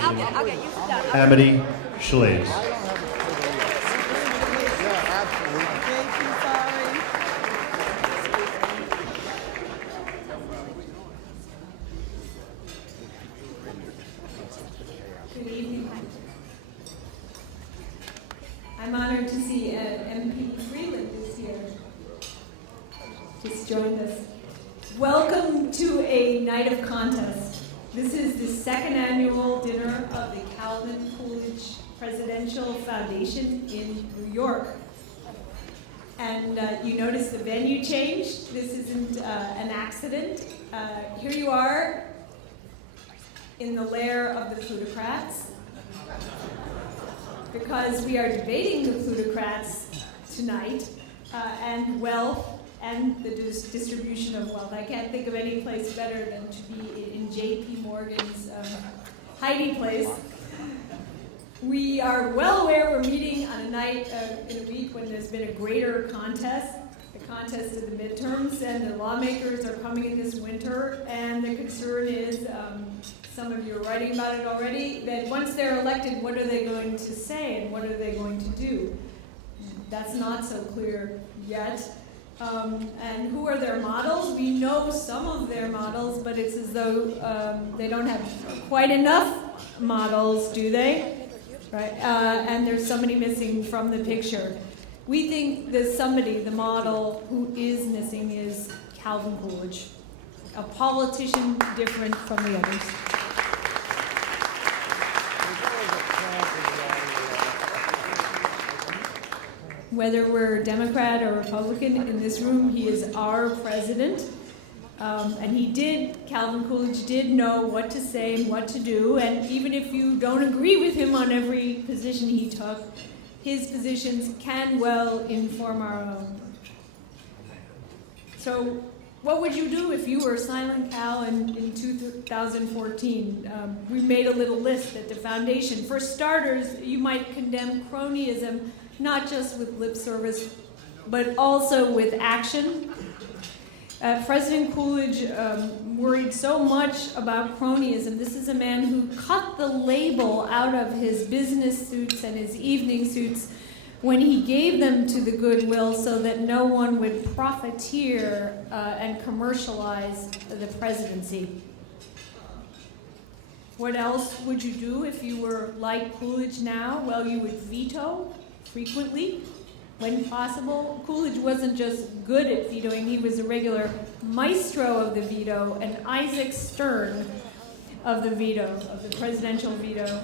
Foundation, Amity Schlaze. Good evening. I'm honored to see MP Freeland is here. Just joined us. Welcome to a night of contest. This is the second annual dinner of the Calvin Coolidge Presidential Foundation in New York. And you notice the venue changed. This isn't an accident. Here you are in the lair of the plutocrats, because we are debating the plutocrats tonight, and wealth and the distribution of wealth. I can't think of any place better than to be in J.P. Morgan's hiding place. We are well aware we're meeting on a night in a week when there's been a greater contest, the contest of the midterms, and the lawmakers are coming in this winter, and the concern is, some of you are writing about it already, that once they're elected, what are they going to say and what are they going to do? That's not so clear yet. And who are their models? We know some of their models, but it's as though they don't have quite enough models, do they? Right? And there's somebody missing from the picture. We think the somebody, the model who is missing, is Calvin Coolidge, a politician different from the others. Whether we're Democrat or Republican in this room, he is our president. And Calvin Coolidge did know what to say and what to do. And even if you don't agree with him on every position he took, his positions can well inform our own. So what would you do if you were Silent Cal in 2014? We made a little list at the foundation. For starters, you might condemn cronyism, not just with lip service, but also with action. President Coolidge worried so much about cronyism. This is a man who cut the label out of his business suits and his evening suits when he gave them to the Goodwill so that no one would profiteer and commercialize the presidency. What else would you do if you were like Coolidge now? Well, you would veto frequently, when possible. Coolidge wasn't just good at vetoing, he was a regular maestro of the veto, and Isaac Stern of the veto, of the presidential veto,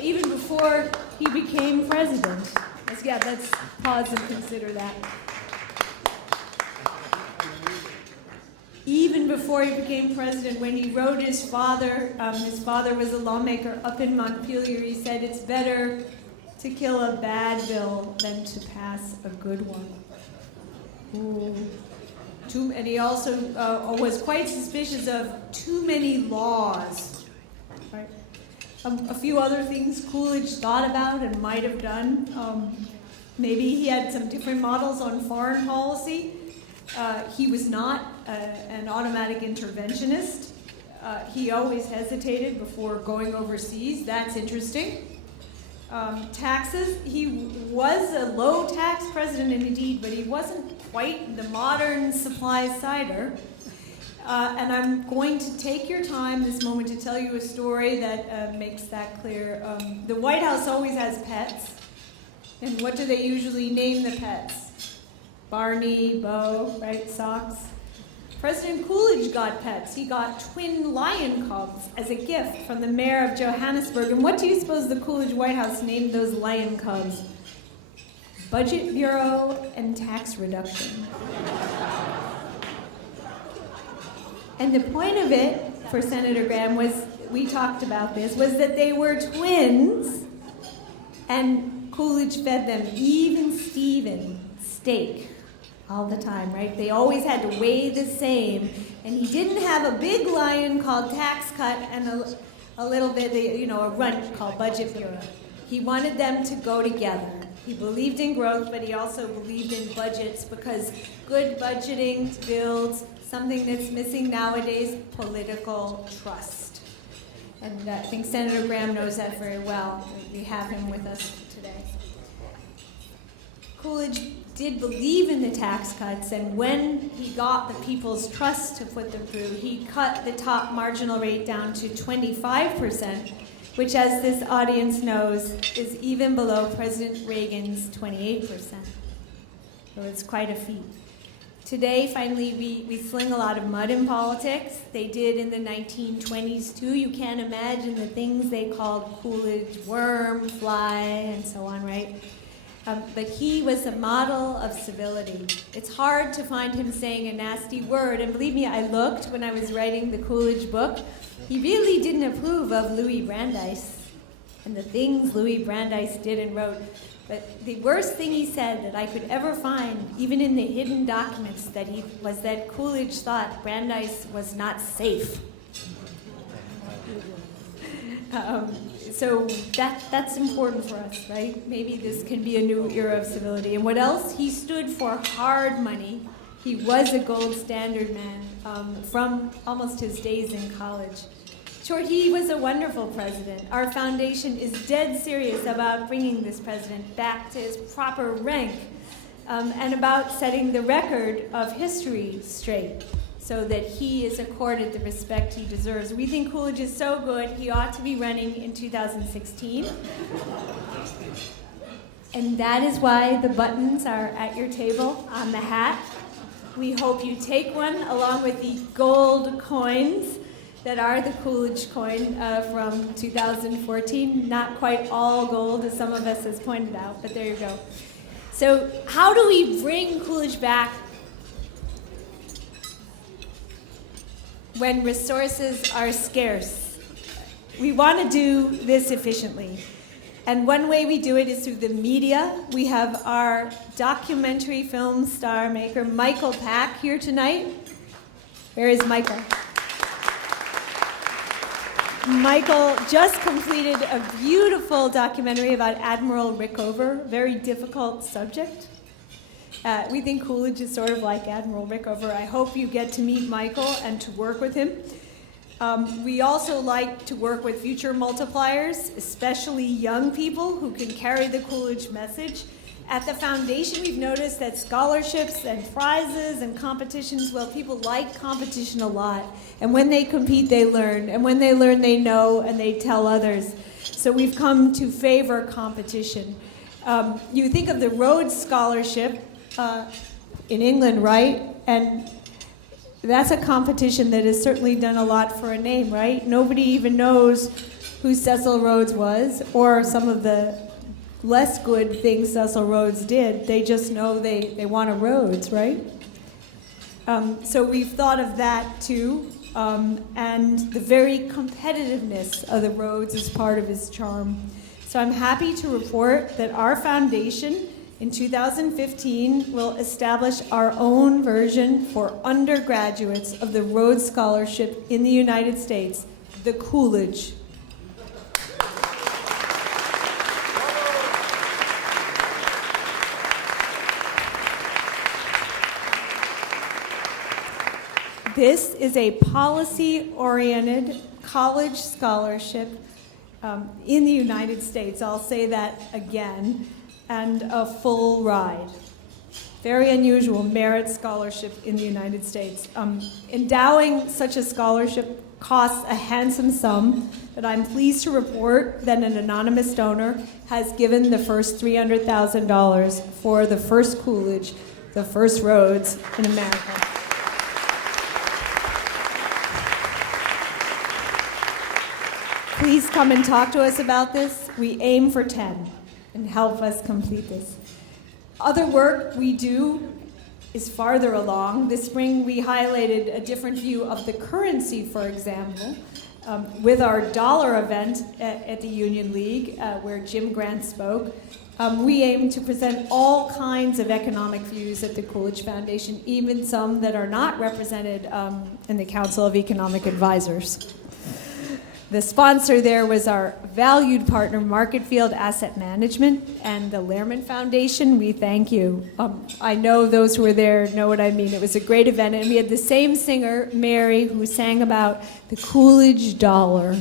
even before he became president. Let's pause and consider that. Even before he became president, when he wrote his father was a lawmaker up in Montpelier, he said, "It's better to kill a bad bill than to pass a good one." And he also was quite suspicious of too many laws. Right? A few other things Coolidge thought about and might have done. Maybe he had some different models on foreign policy. He was not an automatic interventionist. He always hesitated before going overseas. That's interesting. Taxes, he was a low-tax president indeed, but he wasn't quite the modern supply-sider. And I'm going to take your time this moment to tell you a story that makes that clear. The White House always has pets. And what do they usually name the pets? Barney, Bo, right? Socks. President Coolidge got pets. He got twin lion cubs as a gift from the mayor of Johannesburg. And what do you suppose the Coolidge White House named those lion cubs? Budget Bureau and Tax Reduction. And the point of it, for Senator Gramm, was, we talked about this, was that they were twins, and Coolidge fed them even Steven steak all the time, right? They always had to weigh the same. And he didn't have a big lion called Tax Cut and a little bit, a runt called Budget Bureau. He wanted them to go together. He believed in growth, but he also believed in budgets, because good budgeting builds something that's missing nowadays: political trust. And I think Senator Gramm knows that very well. We have him with us today. Coolidge did believe in the tax cuts, and when he got the people's trust to put them through, he cut the top marginal rate down to 25%, which, as this audience knows, is even below President Reagan's 28%. So it's quite a feat. Today, finally, we sling a lot of mud in politics. They did in the 1920s, too. You can't imagine the things they called Coolidge worm, fly, and so on, right? But he was a model of civility. It's hard to find him saying a nasty word, and believe me, I looked when I was writing the Coolidge book. He really didn't approve of Louis Brandeis and the things Louis Brandeis did and wrote. But the worst thing he said that I could ever find, even in the hidden documents, was that Coolidge thought Brandeis was not safe. So that's important for us, right? Maybe this can be a new era of civility. And what else? He stood for hard money. He was a gold standard man from almost his days in college. Short, he was a wonderful president. Our foundation is dead serious about bringing this president back to his proper rank and about setting the record of history straight, so that he is accorded the respect he deserves. We think Coolidge is so good, he ought to be running in 2016. And that is why the buttons are at your table on the hat. We hope you take one along with the gold coins that are the Coolidge coin from 2014. Not quite all gold, as some of us has pointed out, but there you go. So how do we bring Coolidge back when resources are scarce? We want to do this efficiently. And one way we do it is through the media. We have our documentary film star maker, Michael Pack, here tonight. Where is Michael? Michael just completed a beautiful documentary about Admiral Rickover, very difficult subject. We think Coolidge is sort of like Admiral Rickover. I hope you get to meet Michael and to work with him. We also like to work with future multipliers, especially young people who can carry the Coolidge message. At the foundation, we've noticed that scholarships and prizes and competitions, well, people like competition a lot. And when they compete, they learn. And when they learn, they know and they tell others. So we've come to favor competition. You think of the Rhodes Scholarship in England, right? And that's a competition that has certainly done a lot for a name, right? Nobody even knows who Cecil Rhodes was, or some of the less good things Cecil Rhodes did. They just know they want a Rhodes, right? So we've thought of that too, and the very competitiveness of the Rhodes is part of his charm. So I'm happy to report that our foundation in 2015 will establish our own version for undergraduates of the Rhodes Scholarship in the United States, the Coolidge. This is a policy-oriented college scholarship in the United States. I'll say that again. And a full ride. Very unusual merit scholarship in the United States. Endowing such a scholarship costs a handsome sum, but I'm pleased to report that an anonymous donor has given the first $300,000 for the first Coolidge, the first Rhodes in America. Please come and talk to us about this. We aim for 10. And help us complete this. Other work we do is farther along. This spring we highlighted a different view of the currency, for example, with our dollar event at the Union League, where Jim Grant spoke. We aim to present all kinds of economic views at the Coolidge Foundation, even some that are not represented in the Council of Economic Advisors. The sponsor there was our valued partner, Marketfield Asset Management, and the Lehrman Foundation. We thank you. I know those who were there know what I mean. It was a great event, and we had the same singer, Mary, who sang about the Coolidge dollar.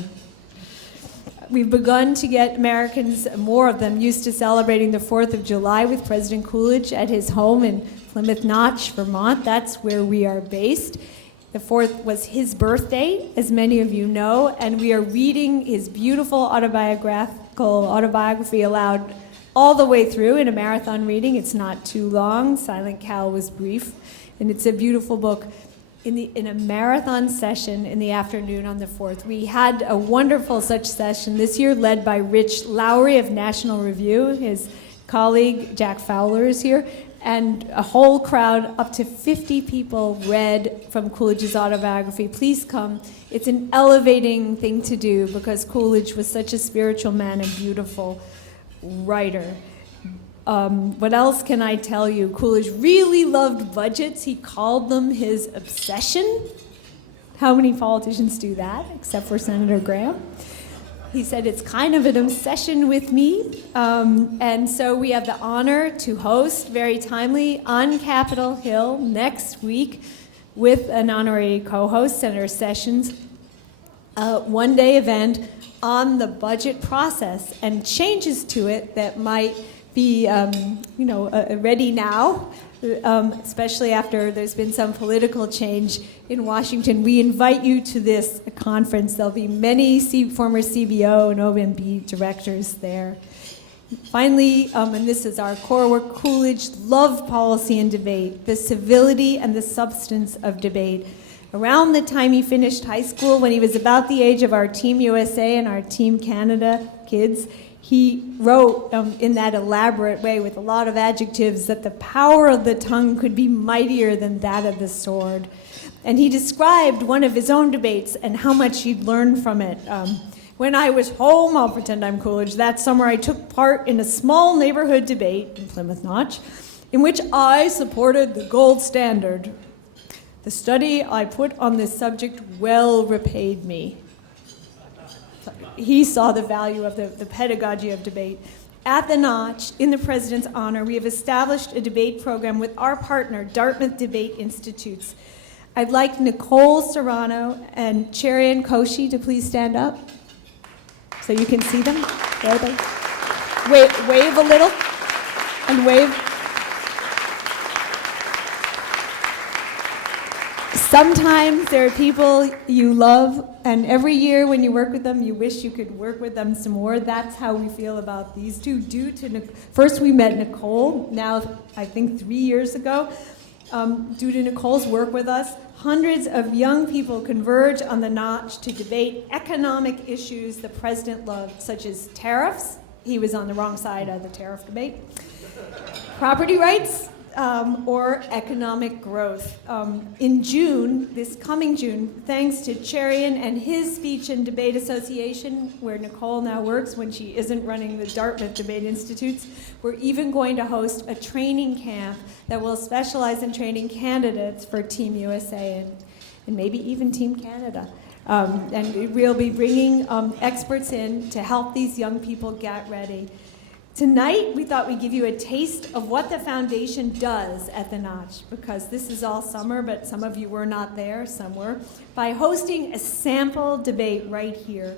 We've begun to get Americans, more of them, used to celebrating the 4th of July with President Coolidge at his home in Plymouth Notch, Vermont. That's where we are based. The 4th was his birthday, as many of you know, and we are reading his beautiful autobiography aloud all the way through in a marathon reading. It's not too long. Silent Cal was brief, and it's a beautiful book. In a marathon session in the afternoon on the 4th. We had a wonderful such session this year led by Rich Lowry of National Review. His colleague Jack Fowler is here, and a whole crowd, up to 50 people, read from Coolidge's autobiography. Please come. It's an elevating thing to do because Coolidge was such a spiritual man and beautiful writer. What else can I tell you? Coolidge really loved budgets. He called them his obsession. How many politicians do that, except for Senator Gramm? He said, it's kind of an obsession with me. And so we have the honor to host, very timely, on Capitol Hill next week with an honorary co-host, Senator Sessions, a one-day event on the budget process and changes to it that might be ready now, especially after there's been some political change in Washington. We invite you to this conference. There'll be many former CBO and OMB directors there. Finally, and this is our core work, Coolidge loved policy and debate, the civility and the substance of debate. Around the time he finished high school, when he was about the age of our Team USA and our Team Canada kids, he wrote in that elaborate way with a lot of adjectives that the power of the tongue could be mightier than that of the sword. And he described one of his own debates and how much he'd learned from it. When I was home, I'll pretend I'm Coolidge, that summer I took part in a small neighborhood debate in Plymouth Notch in which I supported the gold standard. The study I put on this subject well repaid me. He saw the value of the pedagogy of debate. At the Notch, in the President's honor, we have established a debate program with our partner, Dartmouth Debate Institutes. I'd like Nicole Serrano and Cherian Koshi to please stand up so you can see them. There they wave a little and wave. Sometimes there are people you love, and every year when you work with them, you wish you could work with them some more. That's how we feel about these two. First we met Nicole, now I think 3 years ago. Due to Nicole's work with us, hundreds of young people converge on the Notch to debate economic issues the president loved, such as tariffs. He was on the wrong side of the tariff debate. Property rights, or economic growth. In June, this coming June, thanks to Cherian and his Speech and Debate Association, where Nicole now works when she isn't running the Dartmouth Debate Institutes, we're even going to host a training camp that will specialize in training candidates for Team USA and maybe even Team Canada. And we'll be bringing experts in to help these young people get ready. Tonight, we thought we'd give you a taste of what the foundation does at the Notch, because this is all summer, but some of you were not there, some were, by hosting a sample debate right here.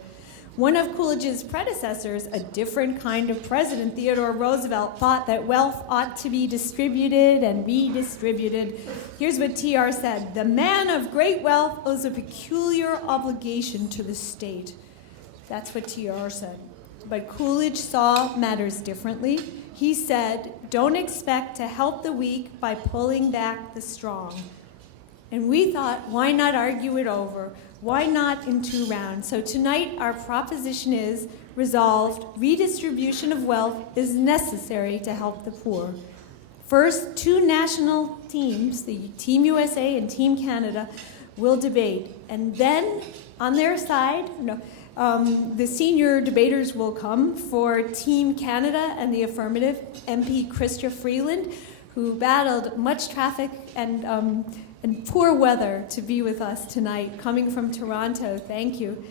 One of Coolidge's predecessors, a different kind of president, Theodore Roosevelt, thought that wealth ought to be distributed and redistributed. Here's what TR said: "The man of great wealth owes a peculiar obligation to the state." That's what TR said. But Coolidge saw matters differently. He said, "Don't expect to help the weak by pulling back the strong." And we thought, why not argue it over? Why not in 2 rounds? So tonight, our proposition is resolved: redistribution of wealth is necessary to help the poor. First, 2 national teams, the Team USA and Team Canada, will debate. And then, on their side, the senior debaters will come for Team Canada and the affirmative, MP Chrystia Freeland, who battled much traffic and poor weather to be with us tonight, coming from Toronto. Thank you.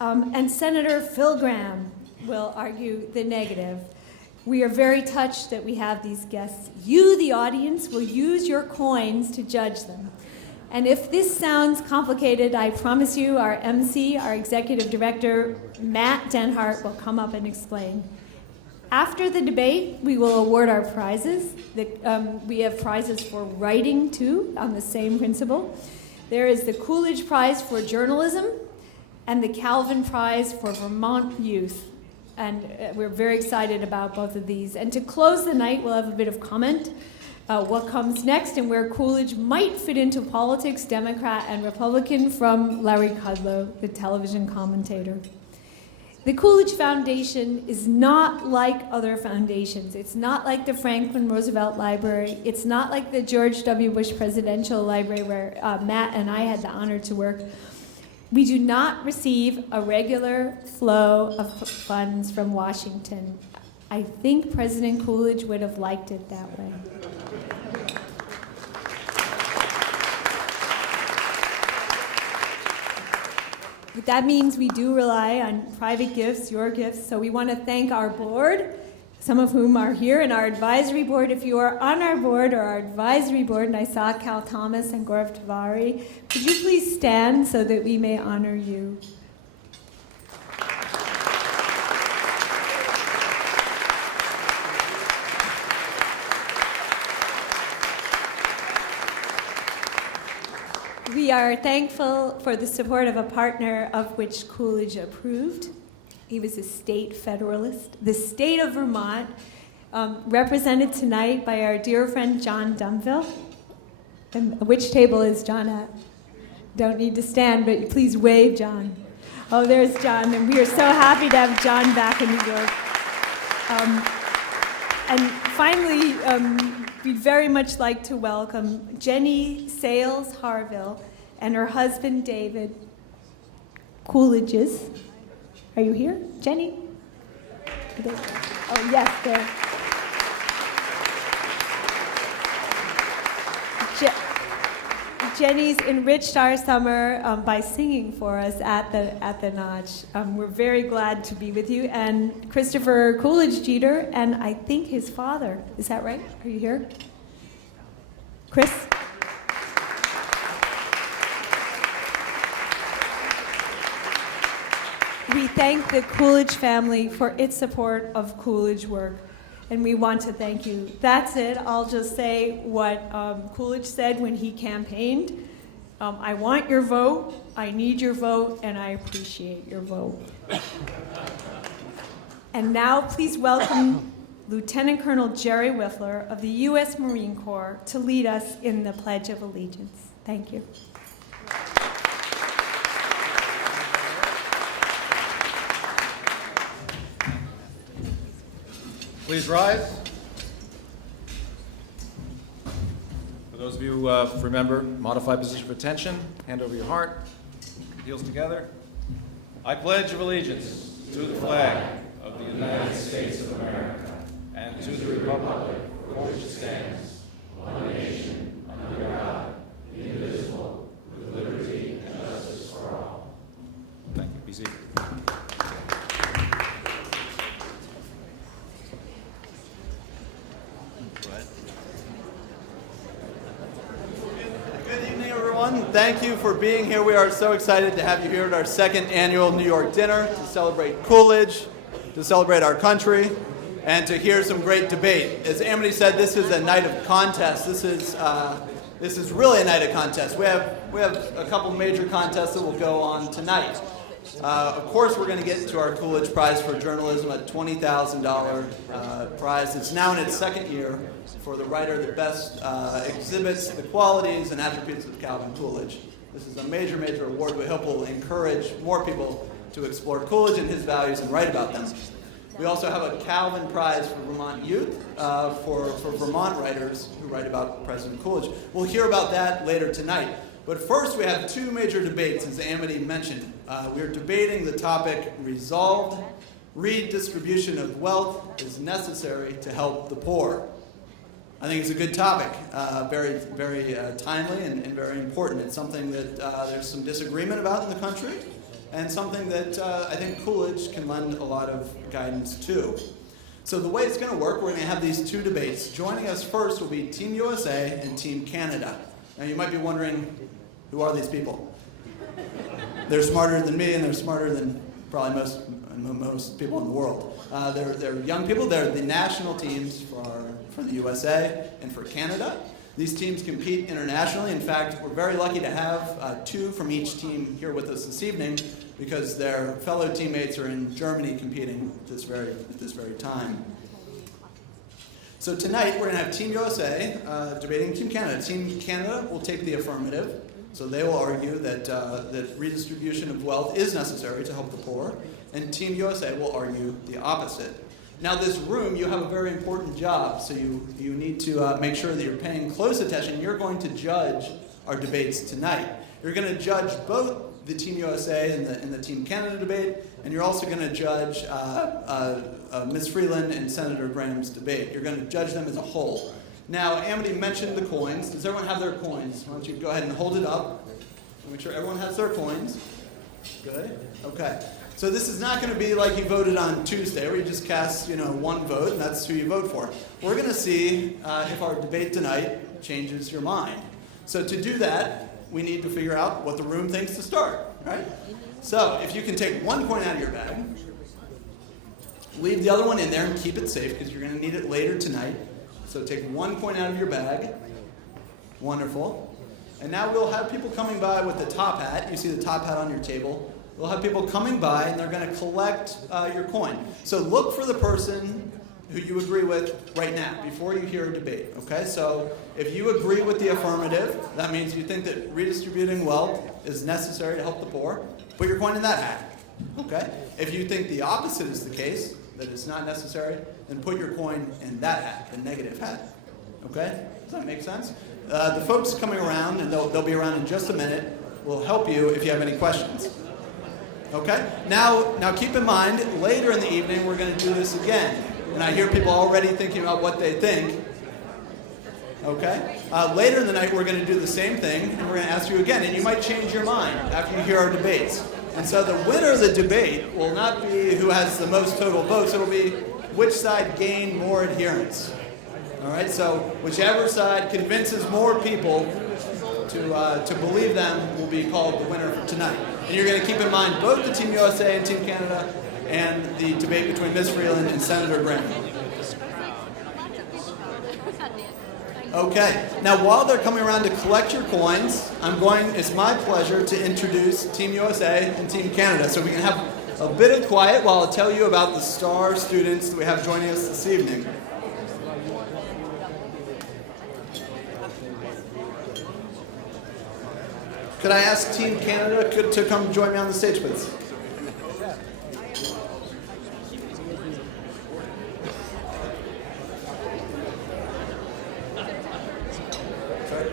And Senator Phil Gramm will argue the negative. We are very touched that we have these guests. You, the audience, will use your coins to judge them. And if this sounds complicated, I promise you our MC, our executive director, Matt Denhart, will come up and explain. After the debate, we will award our prizes. We have prizes for writing, too, on the same principle. There is the Coolidge Prize for journalism and the Calvin Prize for Vermont Youth. And we're very excited about both of these. And to close the night, we'll have a bit of comment, what comes next and where Coolidge might fit into politics, Democrat and Republican, from Larry Kudlow, the television commentator. The Coolidge Foundation is not like other foundations. It's not like the Franklin Roosevelt Library. It's not like the George W. Bush Presidential Library, where Matt and I had the honor to work. We do not receive a regular flow of funds from Washington. I think President Coolidge would have liked it that way. But that means we do rely on private gifts, your gifts, so we want to thank our board, some of whom are here, and our advisory board. If you are on our board or our advisory board, and I saw Cal Thomas and Gaurav Tiwari, could you please stand so that we may honor you? We are thankful for the support of a partner of which Coolidge approved. He was a state federalist. The state of Vermont, represented tonight by our dear friend John Dunville. And which table is John at? Don't need to stand, but please wave, John. Oh, there's John, and we are so happy to have John back in New York. And finally, we'd very much like to welcome Jenny Sales Harville and her husband, David Coolidge's. Are you here, Jenny? Oh, yes, there. Jenny's enriched our summer by singing for us at the Notch. We're very glad to be with you. And Christopher Coolidge Jeter, and I think his father. Is that right? Are you here? Chris? We thank the Coolidge family for its support of Coolidge work, and we want to thank you. That's it. I'll just say what Coolidge said when he campaigned. I want your vote, I need your vote, and I appreciate your vote. And now please welcome Lieutenant Colonel Jerry Whiffler of the U.S. Marine Corps to lead us in the Pledge of Allegiance. Thank you. Please rise. For those of you who remember, modified position for attention, hand over your heart, heels together. I pledge allegiance to the flag of the United States of America and to the republic for which it stands, one nation, under God, indivisible, with liberty and justice for all. Thank you. Be seated. Thank you for being here. We are so excited to have you here at our second annual New York dinner to celebrate Coolidge, to celebrate our country, and to hear some great debate. As Amity said, this is a night of contest. This is really a night of contest. We have a couple major contests that will go on tonight. Of course, we're going to get into our Coolidge Prize for journalism, a $20,000 prize. It's now in its second year for the writer that best exhibits the qualities and attributes of Calvin Coolidge. This is a major, major award we hope will encourage more people to explore Coolidge and his values and write about them. We also have a Calvin Prize for Vermont Youth for Vermont writers who write about President Coolidge. We'll hear about that later tonight. But first, we have two major debates, as Amity mentioned. We are debating the topic, resolved redistribution of wealth is necessary to help the poor. I think it's a good topic, very, very timely and very important. It's something that there's some disagreement about in the country, and something that I think Coolidge can lend a lot of guidance to. So the way it's going to work, we're going to have these two debates. Joining us first will be Team USA and Team Canada. Now you might be wondering, who are these people? They're smarter than me, and they're smarter than probably most people in the world. They're young people. They're the national teams for the USA and for Canada. These teams compete internationally. In fact, we're very lucky to have 2 from each team here with us this evening because their fellow teammates are in Germany competing at this very time. So tonight we're going to have Team USA debating Team Canada. Team Canada will take the affirmative. So they will argue that redistribution of wealth is necessary to help the poor, and Team USA will argue the opposite. Now this room, you have a very important job, so you need to make sure that you're paying close attention. You're going to judge our debates tonight. You're going to judge both the Team USA and the Team Canada debate, and you're also going to judge Ms. Freeland and Senator Gramm's debate. You're going to judge them as a whole. Now, Amity mentioned the coins. Does everyone have their coins? Why don't you go ahead and hold it up. Make sure everyone has their coins. Good. Okay. So this is not going to be like you voted on Tuesday, where you just cast, one vote, and that's who you vote for. We're going to see if our debate tonight changes your mind. So to do that, we need to figure out what the room thinks to start, right? So if you can take one coin out of your bag, leave the other one in there and keep it safe because you're going to need it later tonight. So take one coin out of your bag. Wonderful. And now we'll have people coming by with the top hat. You see the top hat on your table. We'll have people coming by, and they're going to collect your coin. So look for the person who you agree with right now before you hear a debate, okay? So if you agree with the affirmative, that means you think that redistributing wealth is necessary to help the poor, put your coin in that hat, okay? If you think the opposite is the case, that it's not necessary, then put your coin in that hat, the negative hat, okay? Does that make sense? The folks coming around, and they'll be around in just a minute, will help you if you have any questions. Okay? Now keep in mind, later in the evening, we're going to do this again. And I hear people already thinking about what they think. Okay? Later in the night, we're going to do the same thing, and we're going to ask you again. And you might change your mind after you hear our debates. And so the winner of the debate will not be who has the most total votes. It'll be which side gained more adherents. All right? So whichever side convinces more people to believe them will be called the winner for tonight. And you're going to keep in mind both the Team USA and Team Canada and the debate between Ms. Freeland and Senator Gramm. Okay, now while they're coming around to collect your coins, it's my pleasure to introduce Team USA and Team Canada. So we can have a bit of quiet while I tell you about the star students that we have joining us this evening. Could I ask Team Canada to come join me on the stage, please? Sorry?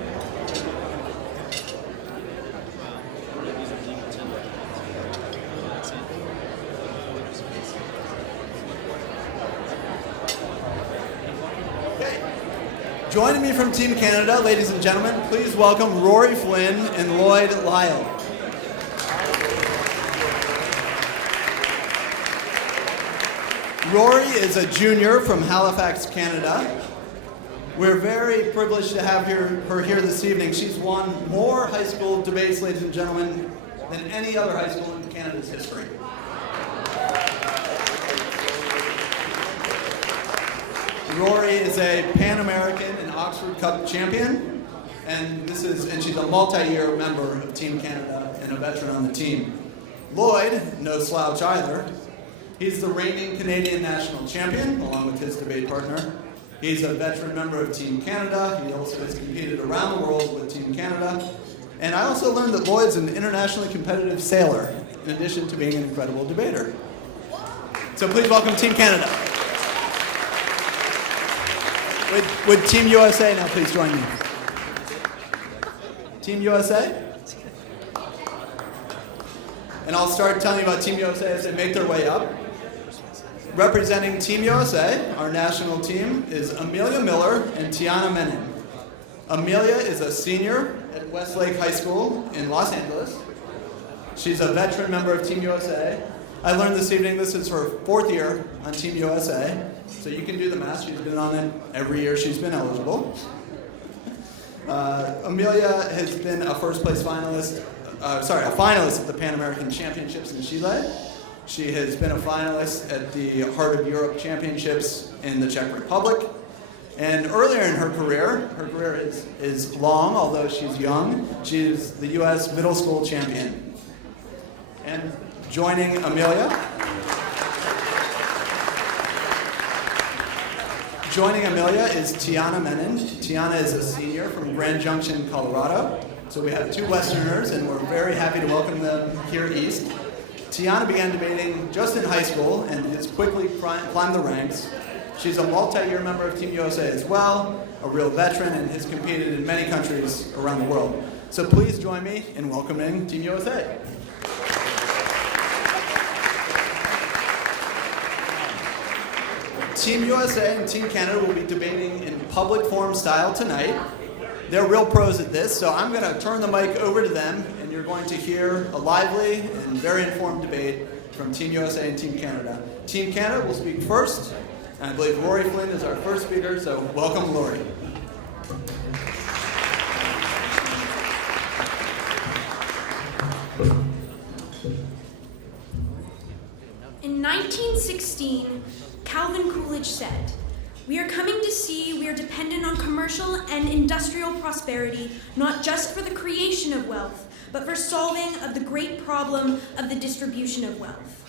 Joining me from Team Canada, ladies and gentlemen, please welcome Rory Flynn and Lloyd Lyle. Rory is a junior from Halifax, Canada. We're very privileged to have her here this evening. She's won more high school debates, ladies and gentlemen, than any other high school in Canada's history. Rory is a Pan-American and Oxford Cup champion, and she's a multi-year member of Team Canada and a veteran on the team. Lloyd, no slouch either. He's the reigning Canadian national champion, along with his debate partner. He's a veteran member of Team Canada. He also has competed around the world with Team Canada. And I also learned that Lloyd's an internationally competitive sailor, in addition to being an incredible debater. So please welcome Team Canada. Would Team USA now please join me? Team USA? And I'll start telling you about Team USA as they make their way up. Representing Team USA, our national team, is Amelia Miller and Tiana Menon. Amelia is a senior at Westlake High School in Los Angeles. She's a veteran member of Team USA. I learned this evening this is her 4th year on Team USA. So you can do the math. She's been on it every year she's been eligible. Amelia has been a finalist at the Pan American Championships in Chile. She has been a finalist at the Heart of Europe Championships in the Czech Republic. And earlier in her career is long, although she's young. She is the U.S. middle school champion. And joining Amelia is Tiana Menon. Tiana is a senior from Grand Junction, Colorado. So we have two Westerners, and we're very happy to welcome them here east. Tiana began debating just in high school and has quickly climbed the ranks. She's a multi-year member of Team USA as well, a real veteran, and has competed in many countries around the world. So please join me in welcoming Team USA. Team USA and Team Canada will be debating in public forum style tonight. They're real pros at this, so I'm going to turn the mic over to them, and you're going to hear a lively and very informed debate from Team USA and Team Canada. Team Canada will speak first, and I believe Lori Flynn is our first speaker, so welcome, Lori. In 1916, Calvin Coolidge said, "We are coming to see we are dependent on commercial and industrial prosperity, not just for the creation of wealth, but for solving of the great problem of the distribution of wealth."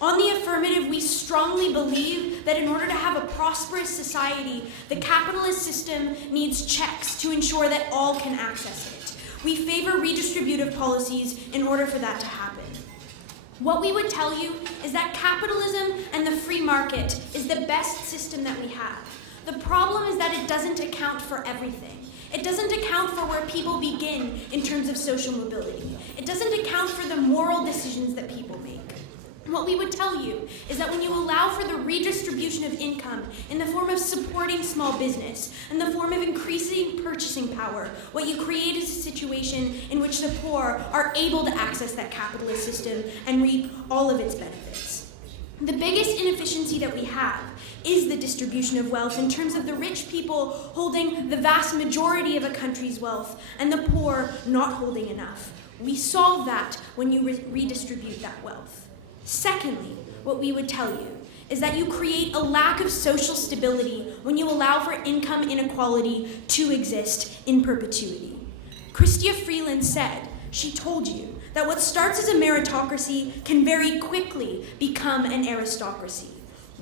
On the affirmative, we strongly believe that in order to have a prosperous society, the capitalist system needs checks to ensure that all can access it. We favor redistributive policies in order for that to happen. What we would tell you is that capitalism and the free market is the best system that we have. The problem is that it doesn't account for everything. It doesn't account for where people begin in terms of social mobility. It doesn't account for the moral decisions that people make. What we would tell you is that when you allow for the redistribution of income in the form of supporting small business, in the form of increasing purchasing power, what you create is a situation in which the poor are able to access that capitalist system and reap all of its benefits. The biggest inefficiency that we have is the distribution of wealth in terms of the rich people holding the vast majority of a country's wealth and the poor not holding enough. We solve that when you redistribute that wealth. Secondly, what we would tell you is that you create a lack of social stability when you allow for income inequality to exist in perpetuity. Chrystia Freeland said, she told you, that what starts as a meritocracy can very quickly become an aristocracy.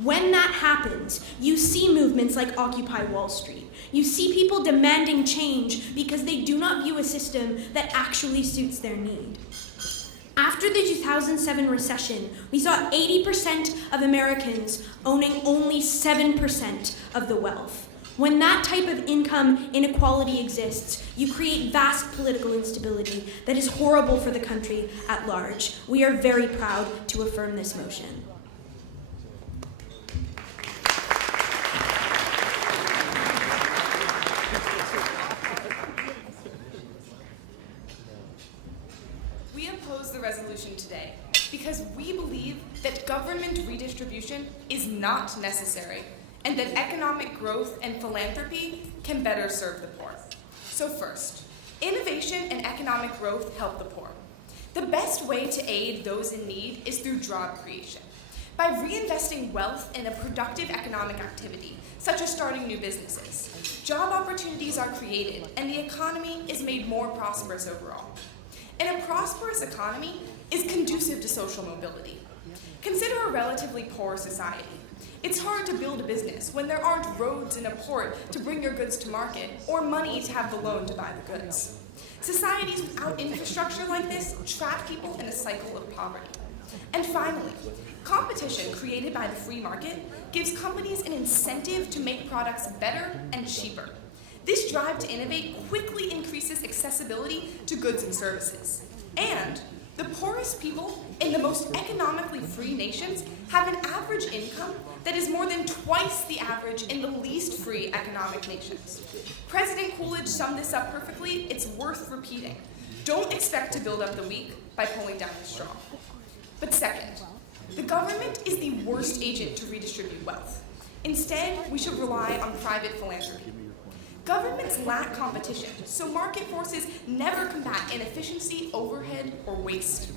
When that happens, you see movements like Occupy Wall Street. You see people demanding change because they do not view a system that actually suits their need. After the 2007 recession, we saw 80% of Americans owning only 7% of the wealth. When that type of income inequality exists, you create vast political instability that is horrible for the country at large. We are very proud to affirm this motion. Resolution today because we believe that government redistribution is not necessary and that economic growth and philanthropy can better serve the poor. So first, innovation and economic growth help the poor. The best way to aid those in need is through job creation. By reinvesting wealth in a productive economic activity, such as starting new businesses, job opportunities are created and the economy is made more prosperous overall. And a prosperous economy is conducive to social mobility. Consider a relatively poor society. It's hard to build a business when there aren't roads and a port to bring your goods to market or money to have the loan to buy the goods. Societies without infrastructure like this trap people in a cycle of poverty. And finally, competition created by the free market gives companies an incentive to make products better and cheaper. This drive to innovate quickly increases accessibility to goods and services. And the poorest people in the most economically free nations have an average income that is more than twice the average in the least free economic nations. President Coolidge summed this up perfectly. It's worth repeating. Don't expect to build up the weak by pulling down the strong. But second, the government is the worst agent to redistribute wealth. Instead, we should rely on private philanthropy. Governments lack competition, so market forces never combat inefficiency, overhead, or waste.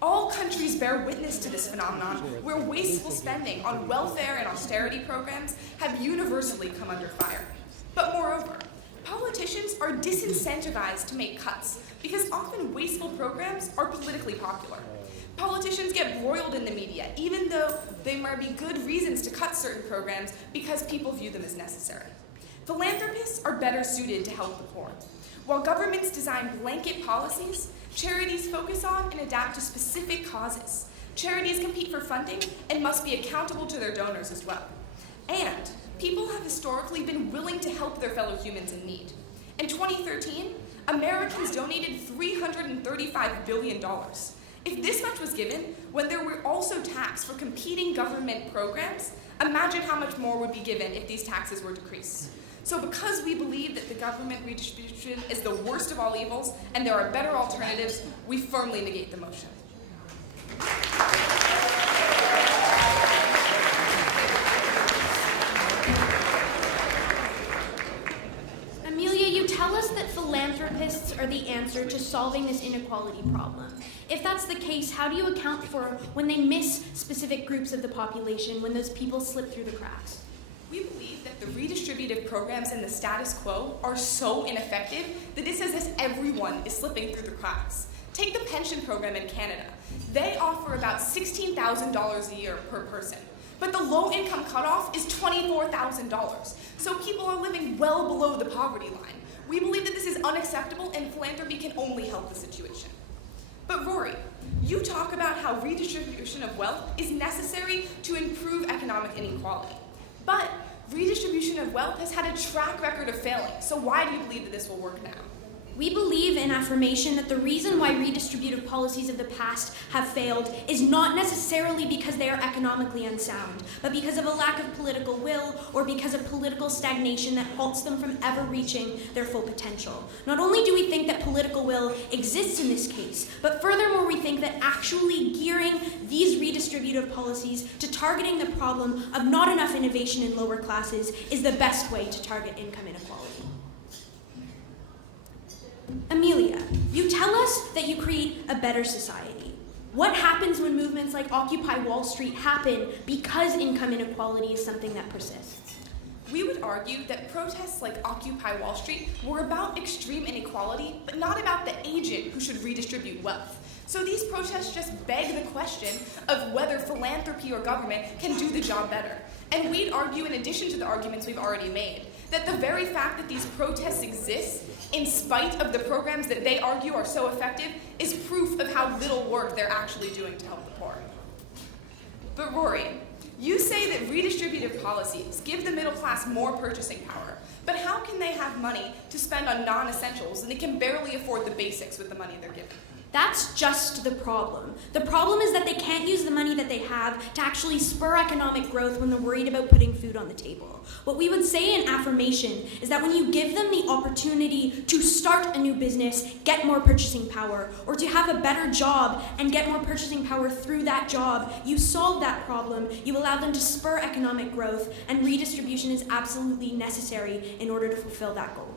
All countries bear witness to this phenomenon where wasteful spending on welfare and austerity programs have universally come under fire. But moreover, politicians are disincentivized to make cuts because often wasteful programs are politically popular. Politicians get broiled in the media, even though there might be good reasons to cut certain programs because people view them as necessary. Philanthropists are better suited to help the poor. While governments design blanket policies, charities focus on and adapt to specific causes. Charities compete for funding and must be accountable to their donors as well. And people have historically been willing to help their fellow humans in need. In 2013, Americans donated $335 billion. If this much was given, when there were also taxes for competing government programs, imagine how much more would be given if these taxes were decreased. So because we believe that the government redistribution is the worst of all evils and there are better alternatives, we firmly negate the motion. Amelia, you tell us that philanthropists are the answer to solving this inequality problem. If that's the case, how do you account for when they miss specific groups of the population, when those people slip through the cracks? We believe that the redistributive programs in the status quo are so ineffective that it's as if everyone is slipping through the cracks. Take the pension program in Canada. They offer about $16,000 a year per person, but the low-income cutoff is $24,000, so people are living well below the poverty line. We believe that this is unacceptable and philanthropy can only help the situation. But Rory, you talk about how redistribution of wealth is necessary to improve economic inequality. But redistribution of wealth has had a track record of failing, so why do you believe that this will work now? We believe in affirmation that the reason why redistributive policies of the past have failed is not necessarily because they are economically unsound, but because of a lack of political will or because of political stagnation that halts them from ever reaching their full potential. Not only do we think that political will exists in this case, but furthermore we think that actually gearing these redistributive policies to targeting the problem of not enough innovation in lower classes is the best way to target income inequality. Amelia, you tell us that you create a better society. What happens when movements like Occupy Wall Street happen because income inequality is something that persists? We would argue that protests like Occupy Wall Street were about extreme inequality, but not about the agent who should redistribute wealth. So these protests just beg the question of whether philanthropy or government can do the job better. And we'd argue, in addition to the arguments we've already made, that the very fact that these protests exist, in spite of the programs that they argue are so effective, is proof of how little work they're actually doing to help the poor. But Rory, you say that redistributive policies give the middle class more purchasing power, but how can they have money to spend on non-essentials and they can barely afford the basics with the money they're given? That's just the problem. The problem is that they can't use the money that they have to actually spur economic growth when they're worried about putting food on the table. What we would say in affirmation is that when you give them the opportunity to start a new business, get more purchasing power, or to have a better job and get more purchasing power through that job, you solve that problem, you allow them to spur economic growth, and redistribution is absolutely necessary in order to fulfill that goal.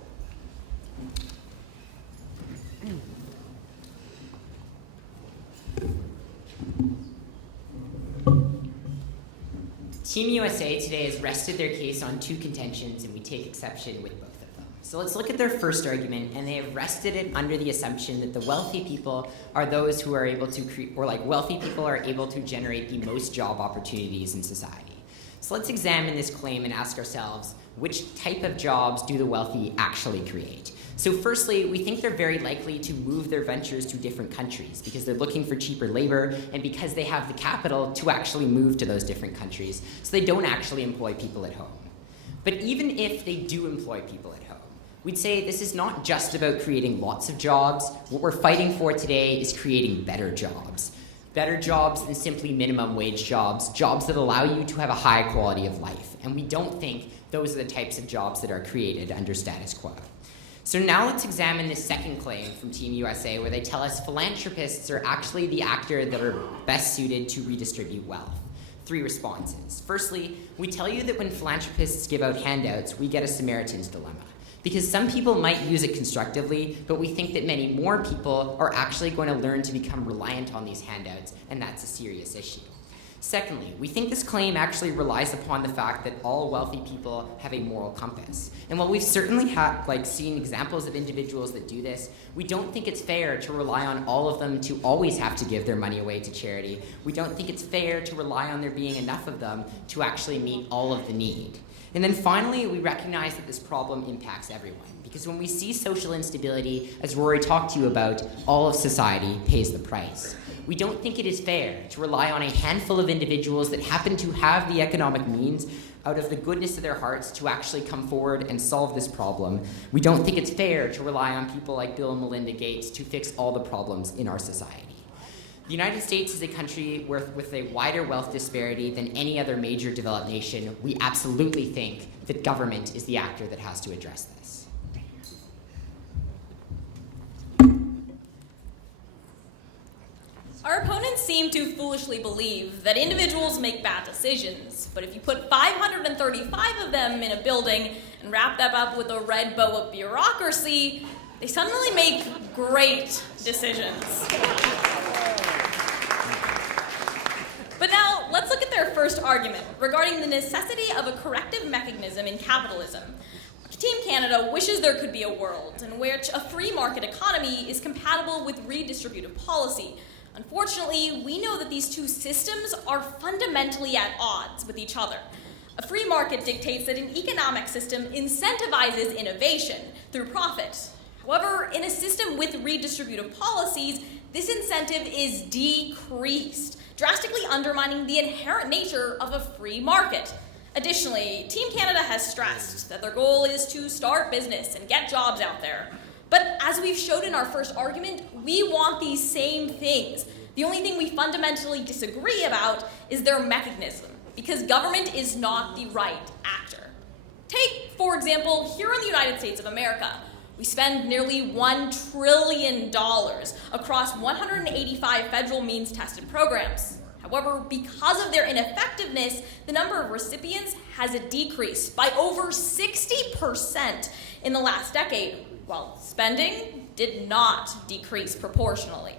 Team USA today has rested their case on two contentions, and we take exception with both of them. So let's look at their first argument, and they have rested it under the assumption that the wealthy people are those who are able to wealthy people are able to generate the most job opportunities in society. So let's examine this claim and ask ourselves, which type of jobs do the wealthy actually create? So firstly, we think they're very likely to move their ventures to different countries because they're looking for cheaper labor and because they have the capital to actually move to those different countries, so they don't actually employ people at home. But even if they do employ people at home, we'd say this is not just about creating lots of jobs. What we're fighting for today is creating better jobs. Better jobs than simply minimum wage jobs, jobs that allow you to have a high quality of life. And we don't think those are the types of jobs that are created under status quo. So now let's examine this second claim from Team USA, where they tell us philanthropists are actually the actor that are best suited to redistribute wealth. Three responses. Firstly, we tell you that when philanthropists give out handouts, we get a Samaritan's dilemma. Because some people might use it constructively, but we think that many more people are actually going to learn to become reliant on these handouts, and that's a serious issue. Secondly, we think this claim actually relies upon the fact that all wealthy people have a moral compass. And while we've certainly seen examples of individuals that do this, we don't think it's fair to rely on all of them to always have to give their money away to charity. We don't think it's fair to rely on there being enough of them to actually meet all of the need. And then finally, we recognize that this problem impacts everyone. Because when we see social instability, as Rory talked to you about, all of society pays the price. We don't think it is fair to rely on a handful of individuals that happen to have the economic means out of the goodness of their hearts to actually come forward and solve this problem. We don't think it's fair to rely on people like Bill and Melinda Gates to fix all the problems in our society. The United States is a country with a wider wealth disparity than any other major developed nation. We absolutely think that government is the actor that has to address this. Our opponents seem to foolishly believe that individuals make bad decisions, but if you put 535 of them in a building and wrap them up with a red bow of bureaucracy, they suddenly make great decisions. But now, let's look at their first argument regarding the necessity of a corrective mechanism in capitalism. Team Canada wishes there could be a world in which a free market economy is compatible with redistributive policy. Unfortunately, we know that these two systems are fundamentally at odds with each other. A free market dictates that an economic system incentivizes innovation through profit. However, in a system with redistributive policies, this incentive is decreased, drastically undermining the inherent nature of a free market. Additionally, Team Canada has stressed that their goal is to start business and get jobs out there. But as we've showed in our first argument, we want these same things. The only thing we fundamentally disagree about is their mechanism, because government is not the right actor. Take, for example, here in the United States of America, we spend nearly $1 trillion across 185 federal means-tested programs. However, because of their ineffectiveness, the number of recipients has decreased by over 60% in the last decade, while spending did not decrease proportionally.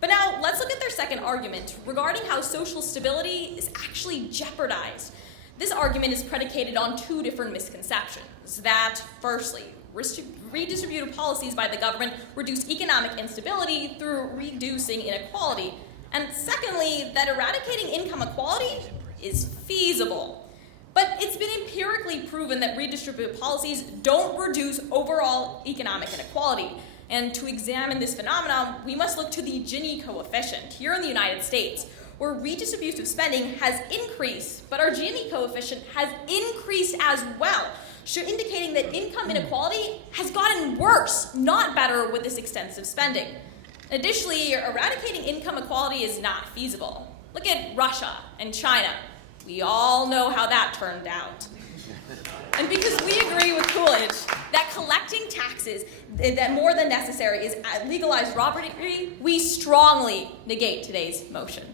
But now, let's look at their second argument regarding how social stability is actually jeopardized. This argument is predicated on two different misconceptions. That, firstly, redistributive policies by the government reduce economic instability through reducing inequality. And secondly, that eradicating income equality is feasible. But it's been empirically proven that redistributive policies don't reduce overall economic inequality. And to examine this phenomenon, we must look to the Gini coefficient here in the United States, where redistributive spending has increased, but our Gini coefficient has increased as well, indicating that income inequality has gotten worse, not better, with this extensive spending. Additionally, eradicating income equality is not feasible. Look at Russia and China. We all know how that turned out. And because we agree with Coolidge that collecting taxes that more than necessary is legalized robbery, we strongly negate today's motion.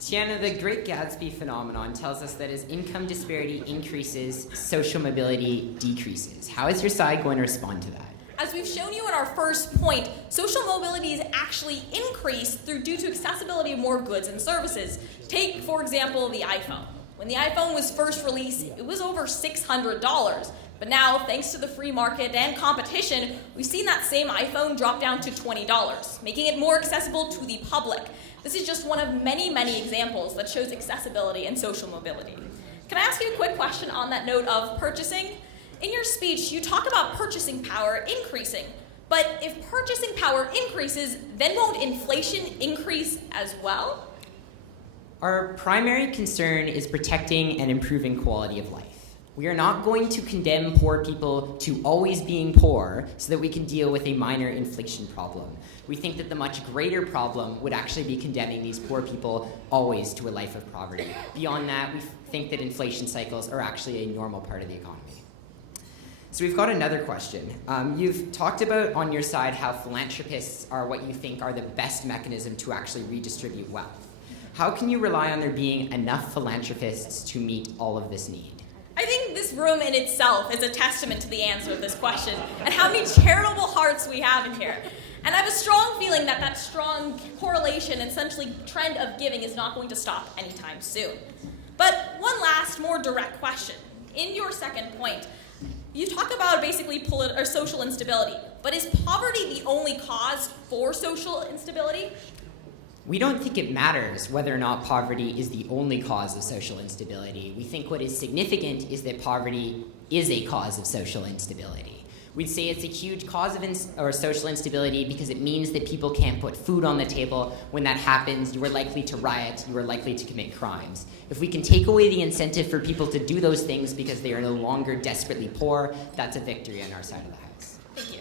Tiana, the Great Gatsby phenomenon tells us that as income disparity increases, social mobility decreases. How is your side going to respond to that? As we've shown you in our first point, social mobility is actually increased due to accessibility of more goods and services. Take, for example, the iPhone. When the iPhone was first released, it was over $600. But now, thanks to the free market and competition, we've seen that same iPhone drop down to $20, making it more accessible to the public. This is just one of many, many examples that shows accessibility and social mobility. Can I ask you a quick question on that note of purchasing? In your speech, you talk about purchasing power increasing. But if purchasing power increases, then won't inflation increase as well? Our primary concern is protecting and improving quality of life. We are not going to condemn poor people to always being poor so that we can deal with a minor inflation problem. We think that the much greater problem would actually be condemning these poor people always to a life of poverty. Beyond that, we think that inflation cycles are actually a normal part of the economy. So we've got another question. You've talked about on your side how philanthropists are what you think are the best mechanism to actually redistribute wealth. How can you rely on there being enough philanthropists to meet all of this need? I think this room in itself is a testament to the answer of this question and how many charitable hearts we have in here. And I have a strong feeling that that strong correlation and essentially trend of giving is not going to stop anytime soon. But one last, more direct question. In your second point, you talk about basically social instability, but is poverty the only cause for social instability? We don't think it matters whether or not poverty is the only cause of social instability. We think what is significant is that poverty is a cause of social instability. We'd say it's a huge cause of social instability because it means that people can't put food on the table. When that happens, you are likely to riot, you are likely to commit crimes. If we can take away the incentive for people to do those things because they are no longer desperately poor, that's a victory on our side of the house. Thank you.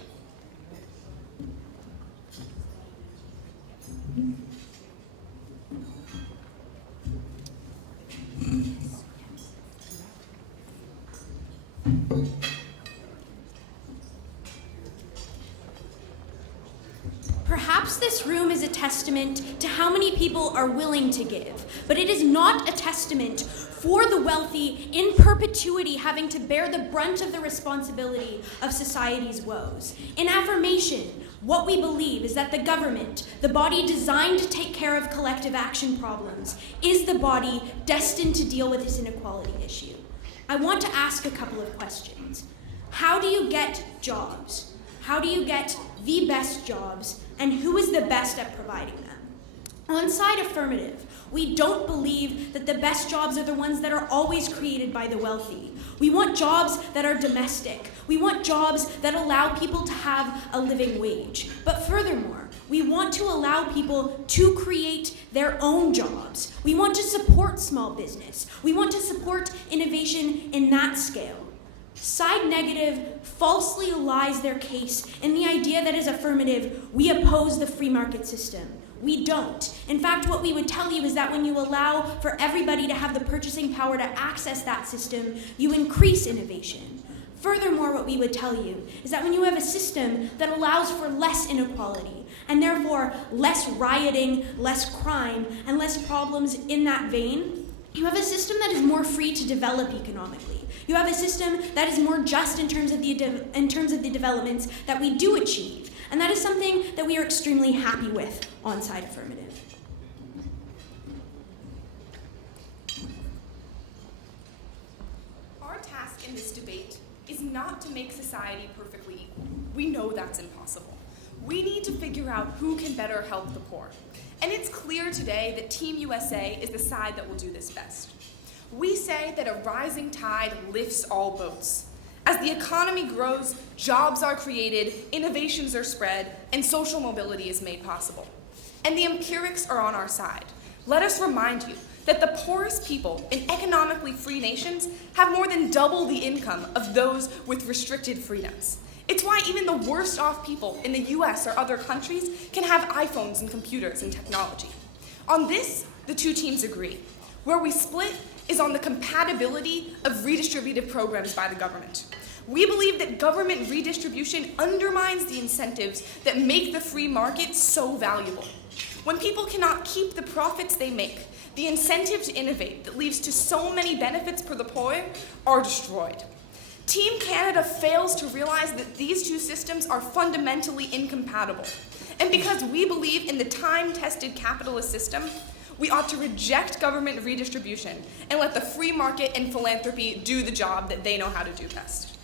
Perhaps this room is a testament to how many people are willing to give, but it is not a testament for the wealthy in perpetuity having to bear the brunt of the responsibility of society's woes. In affirmation, what we believe is that the government, the body designed to take care of collective action problems, is the body destined to deal with this inequality issue. I want to ask a couple of questions. How do you get jobs? How do you get the best jobs? And who is the best at providing them? On side affirmative, we don't believe that the best jobs are the ones that are always created by the wealthy. We want jobs that are domestic. We want jobs that allow people to have a living wage. But furthermore, we want to allow people to create their own jobs. We want to support small business. We want to support innovation in that scale. Side negative falsely lies their case in the idea that as affirmative, we oppose the free market system. We don't. In fact, what we would tell you is that when you allow for everybody to have the purchasing power to access that system, you increase innovation. Furthermore, what we would tell you is that when you have a system that allows for less inequality, and therefore less rioting, less crime, and less problems in that vein, you have a system that is more free to develop economically. You have a system that is more just in terms of the developments that we do achieve. And that is something that we are extremely happy with on side affirmative. Our task in this debate is not to make society perfectly equal. We know that's impossible. We need to figure out who can better help the poor. And it's clear today that Team USA is the side that will do this best. We say that a rising tide lifts all boats. As the economy grows, jobs are created, innovations are spread, and social mobility is made possible. And the empirics are on our side. Let us remind you that the poorest people in economically free nations have more than double the income of those with restricted freedoms. It's why even the worst off people in the US or other countries can have iPhones and computers and technology. On this, the two teams agree. Where we split is on the compatibility of redistributive programs by the government. We believe that government redistribution undermines the incentives that make the free market so valuable. When people cannot keep the profits they make, the incentive to innovate that leads to so many benefits for the poor are destroyed. Team Canada fails to realize that these two systems are fundamentally incompatible. And because we believe in the time-tested capitalist system, we ought to reject government redistribution and let the free market and philanthropy do the job that they know how to do best.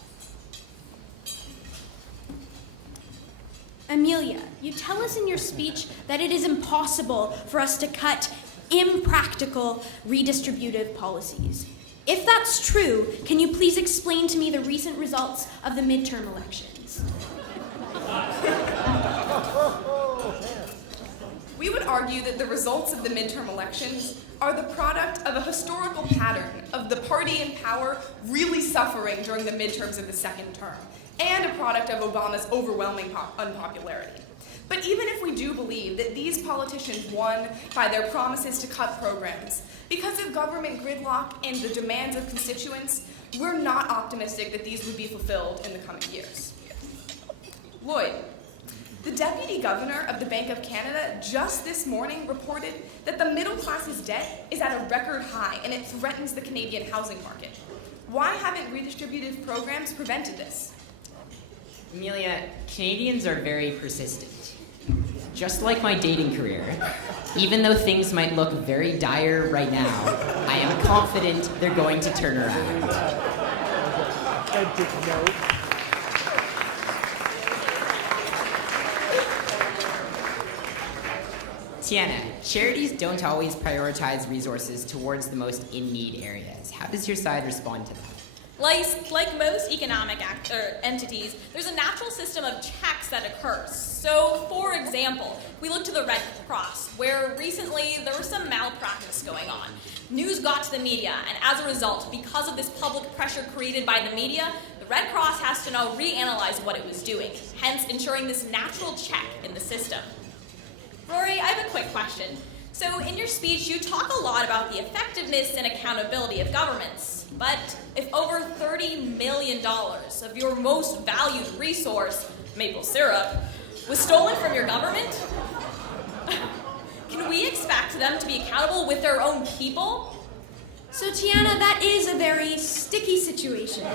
Amelia, you tell us in your speech that it is impossible for us to cut impractical redistributive policies. If that's true, can you please explain to me the recent results of the midterm elections? We would argue that the results of the midterm elections are the product of a historical pattern of the party in power really suffering during the midterms of the second term, and a product of Obama's overwhelming unpopularity. But even if we do believe that these politicians won by their promises to cut programs, because of government gridlock and the demands of constituents, we're not optimistic that these would be fulfilled in the coming years. Lloyd, The Deputy Governor of the Bank of Canada just this morning reported that the middle class's debt is at a record high and it threatens the Canadian housing market. Why haven't redistributive programs prevented this? Amelia, Canadians are very persistent. Just like my dating career, even though things might look very dire right now, I am confident they're going to turn around. Tiana, charities don't always prioritize resources towards the most in-need areas. How does your side respond to that? Like most economic entities, there's a natural system of checks that occurs. So, for example, we look to the Red Cross, where recently there was some malpractice going on. News got to the media, and as a result, because of this public pressure created by the media, the Red Cross has to now reanalyze what it was doing, hence ensuring this natural check in the system. Rory, I have a quick question. So in your speech, you talk a lot about the effectiveness and accountability of governments. But if over $30 million of your most valued resource, maple syrup, was stolen from your government, can we expect them to be accountable with their own people? So, Tiana, that is a very sticky situation.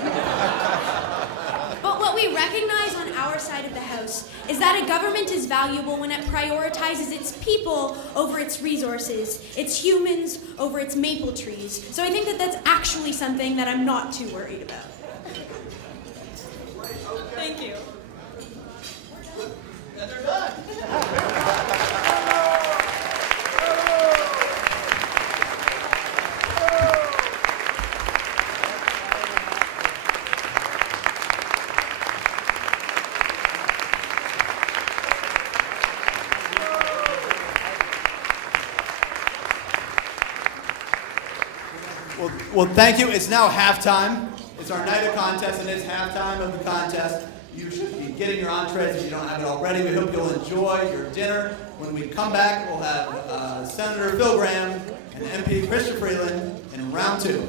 But what we recognize on our side of the house is that a government is valuable when it prioritizes its people over its resources, its humans over its maple trees. So I think that that's actually something that I'm not too worried about. Thank you. Well, thank you. It's now halftime. It's our night of contest, and it's halftime of the contest. You should be getting your entrees if you don't have it already. We hope you'll enjoy your dinner. When we come back, we'll have Senator Phil Gramm and MP Chrystia Freeland in round 2.